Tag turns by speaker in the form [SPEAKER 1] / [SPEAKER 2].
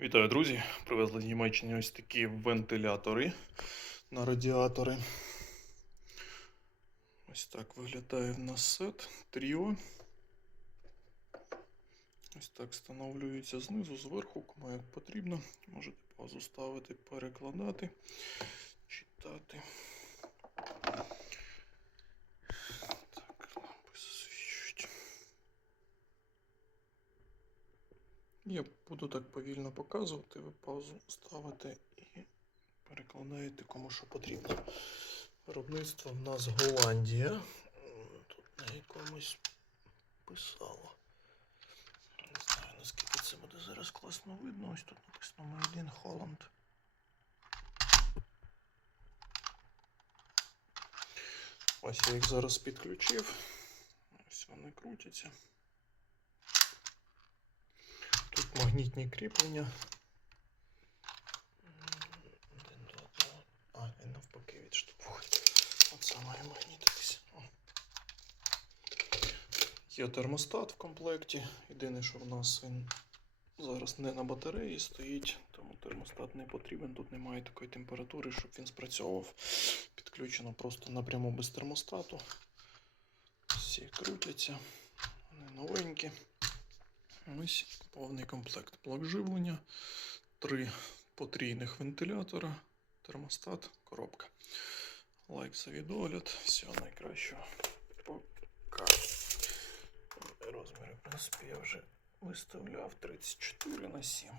[SPEAKER 1] Вітаю, друзі! Привезли з Німеччини ось такі вентилятори на радіатори. Ось так виглядає в нас сет Тріо. Ось так встановлюється знизу, зверху, кому як потрібно. Можете паузу ставити, перекладати, Я буду так повільно показувати, ви паузу ставите і перекладаєте кому що потрібно. Виробництво в нас Голландія. Тут на якомусь писало. Не знаю наскільки це буде зараз класно видно. Ось тут написано Made in Holland. Ось я їх зараз підключив. Ось вони крутяться. Тут магнітні кріплення. Один до одного. А, він навпаки відштовхує. Оце має магнітитися. О. Є термостат в комплекті. Єдине, що в нас він зараз не на батареї стоїть, тому термостат не потрібен. Тут немає такої температури, щоб він спрацьовував. Підключено просто напряму без термостату. Всі крутяться. Вони новенькі. Ось повний комплект. Блок живлення, три потрійних вентилятора, термостат, коробка. Лайк за відогляд. Всього найкращого. Пока. Розміри, в принципі, я вже виставляв 34 на 7.